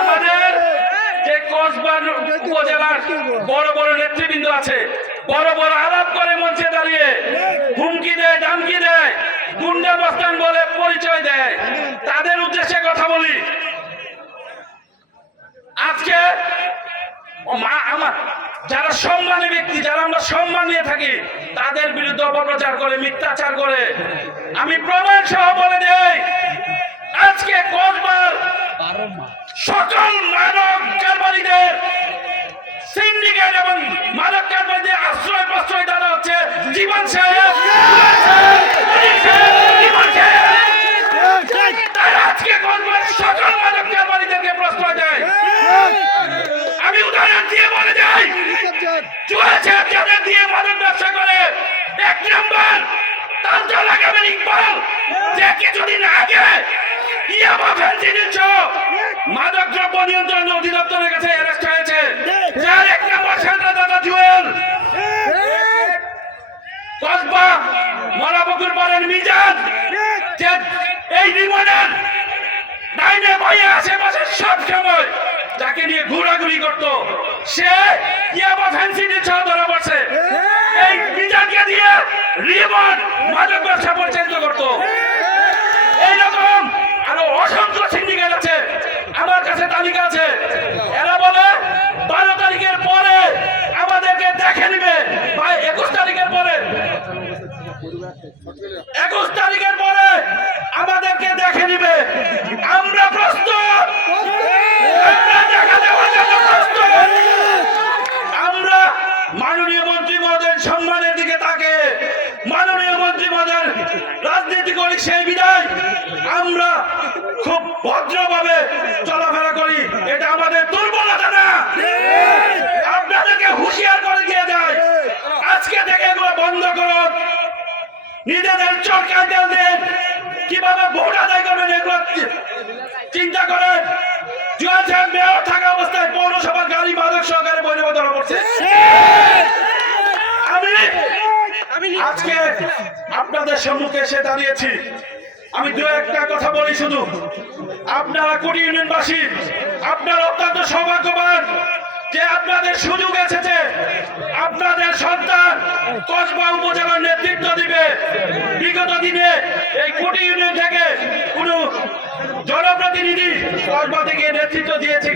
আমাদের যে কসবা উপজেলার বড় বড় নেতৃবৃন্দ আছে, বড় বড় আলাপ করে মঞ্চে দাঁড়িয়ে হুমকি দেয়, ধমকি দেয়, গুন্ডা বস্তান বলে পরিচয় দেয়, তাদের উদ্দেশ্যে কথা বলি। আজকে আমার যারা সম্মানী ব্যক্তি, যারা আমরা সম্মান নিয়ে থাকি, তাদের বিরুদ্ধে অপপ্রচার করে, মিথ্যাচার করে, আমি প্রমাণ সহ বলে দেই, আজকে কসবার সকল মাদক কারবারিদের সিন্ডিকেট এবং মাদক কারবারিদের আশ্রয় প্রশ্রয় দেওয়া হচ্ছে জীবন সাহেব, তারা আজকে কসবার সকল মাদক কারবারিদেরকে প্রশ্রয় দেয়। আমি উদাহরণ দিয়ে বলে যাই, চুয়াছে যাদের দিয়ে মাদক ব্যবসা করে, এক নম্বর তালতলা লাগাবেন ইকবাল, যে কিছুদিন আগে ইয়াবা ফেন্সিডিল মাদক দ্রব্য নিয়ন্ত্রণ অধিদপ্তরের কাছে অ্যারেস্ট হয়েছে, যার এক নম্বর সেন্টারদাতা জুয়েল, কসবা মরাবকুর পাড়ের মিজান, যে এই রিমনের ডাইনে বইয়ে আশেপাশে সব সময় যাকে নিয়ে ঘোরাঘুরি করত, সে ইয়াবা ফেন্সিডিল সহ ধরা পড়ছে। এই মিজানকে দিয়ে রিমন মাদক ব্যবসা পরিচালিত করত। এইরকম আরো অসংখ্য সিন্ডিকেট আছে, আমার কাছে তালিকা আছে। এরা বলে 12 তারিখের পরে আমাদেরকে দেখে নিবে, বা 21 তারিখের পরে, 21 তারিখের পরে আমাদেরকে দেখে নিবে। আমরা প্রস্তুত, আমরা দেখা দেওয়ার জন্য প্রস্তুত। আমরা মাননীয় মন্ত্রী মহোদয়ের সম্মানের দিকে তাকে, মাননীয় মন্ত্রী মহোদয়ের রাজনীতি করি সেই বিদায় আমরা খুব ভদ্রভাবে চলাফেরা করি। এটা আমাদের দুর্বলতা না, আপনাদেরকে হুঁশিয়ার করে দিয়ে যায়, আজকে থেকে এগুলো বন্ধ করুন। নিজেদের চরকায় তেল দেন, কিভাবে ভোট আদায় করবেন এগুলো চিন্তা করেন। জুয়েল সাহেব মেয়র থাকা অবস্থায় পৌরসভার গাড়ি মাদক সহকারে বৈধ ধরা পড়ছে। আমি আজকে আপনাদের সম্মুখে এসে দাঁড়িয়েছি, আমি দু একটা কথা বলি শুধু। আপনারা কোটি ইউনিয়নবাসী, আপনারা অত্যন্ত সৌভাগ্যবান যে আপনাদের সুযোগ এসেছে, আপনাদের সন্তান কসবা উপজেলার নেতৃত্ব দিবে। বিগত দিনে এই কোটি ইউনিয়ন থেকে কোন জনপ্রতিনিধি কসবা থেকে নেতৃত্ব দিয়েছে